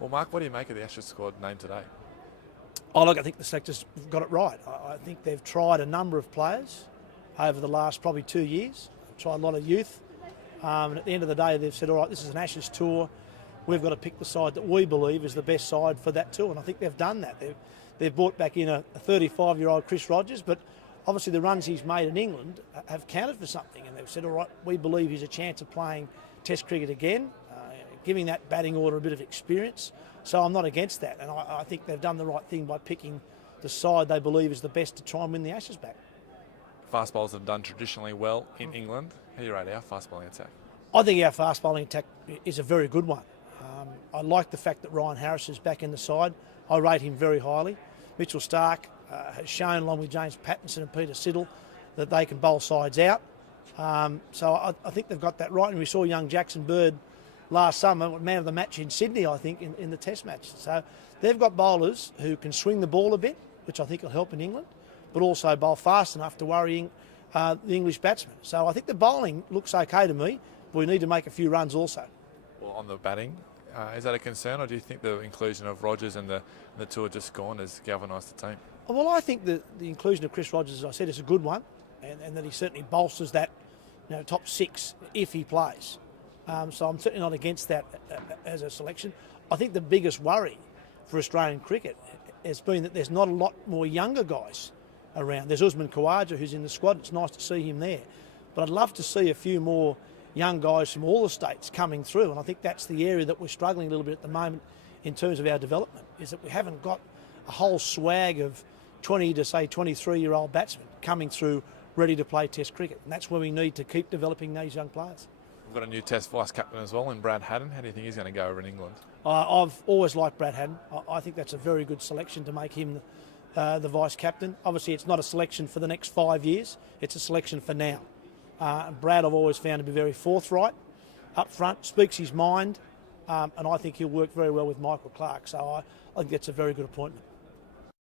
Well, Mark, what do you make of the Ashes squad named today? Oh, look, I think the selectors have got it right. I think they've tried a number of players over the last probably 2 years. They've tried a lot of youth. And at the end of the day, they've said, all right, this is an Ashes tour. We've got to pick the side that we believe is the best side for that tour. And I think they've done that. They've brought back in a 35-year-old Chris Rogers, but obviously the runs he's made in England have counted for something. And they've said, all right, we believe he's a chance of playing Test cricket again, giving that batting order a bit of experience. So I'm not against that. And I think they've done the right thing by picking the side they believe is the best to try and win the Ashes back. Fast bowlers have done traditionally well in England. How do you rate our fast bowling attack? I think our fast bowling attack is a very good one. I like the fact that Ryan Harris is back in the side. I rate him very highly. Mitchell Starc has shown, along with James Pattinson and Peter Siddle, that they can bowl sides out. So I think they've got that right. And we saw young Jackson Bird last summer, man of the match in Sydney, I think, in the Test match. So they've got bowlers who can swing the ball a bit, which I think will help in England, but also bowl fast enough to worry the English batsmen. So I think the bowling looks okay to me, but we need to make a few runs also. Well, on the batting, is that a concern, or do you think the inclusion of Rogers and the tour just gone has galvanised the team? Well, I think the inclusion of Chris Rogers, as I said, is a good one, and that he certainly bolsters that top six if he plays. So I'm certainly not against that as a selection. I think the biggest worry for Australian cricket has been that there's not a lot more younger guys around. There's Usman Khawaja who's in the squad. It's nice to see him there. But I'd love to see a few more young guys from all the states coming through, and I think that's the area that we're struggling a little bit at the moment in terms of our development, is that we haven't got a whole swag of 20 to say 23-year-old batsmen coming through ready to play Test cricket, and that's where we need to keep developing these young players. We've got a new Test vice-captain as well in Brad Haddin. How do you think he's going to go over in England? I've always liked Brad Haddin. I think that's a very good selection to make him the vice-captain. Obviously, it's not a selection for the next 5 years. It's a selection for now. Brad I've always found to be very forthright, up front, speaks his mind, and I think he'll work very well with Michael Clarke. So I think that's a very good appointment.